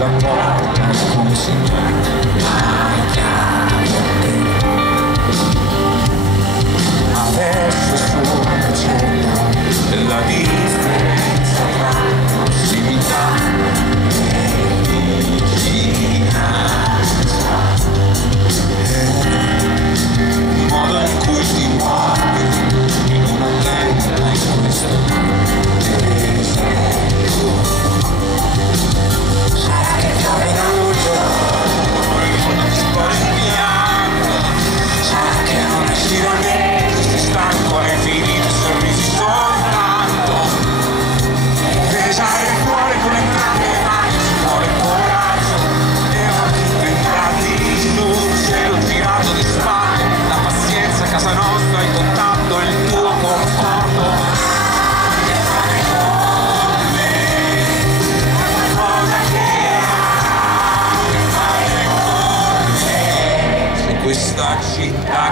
la porta come se mai chiave a te. Adesso sono accetta la differenza tra prossimità e vicinanza, il modo in cui ti muovi in una tenda in questo deserto. Sarà che piove da luglio, il mondo ti scorre in bianco, sarà che non esci da me, sei stanco e finito i sorrisi soltanto. Pesare il cuore con le tante mani, ci vuole coraggio, e occhi tentati sul cielo girato di spalle, la pazienza a casa nostra, il contatto, il tuo conforto. Che fare con me, qualcosa che ha a che fare con me, se questa città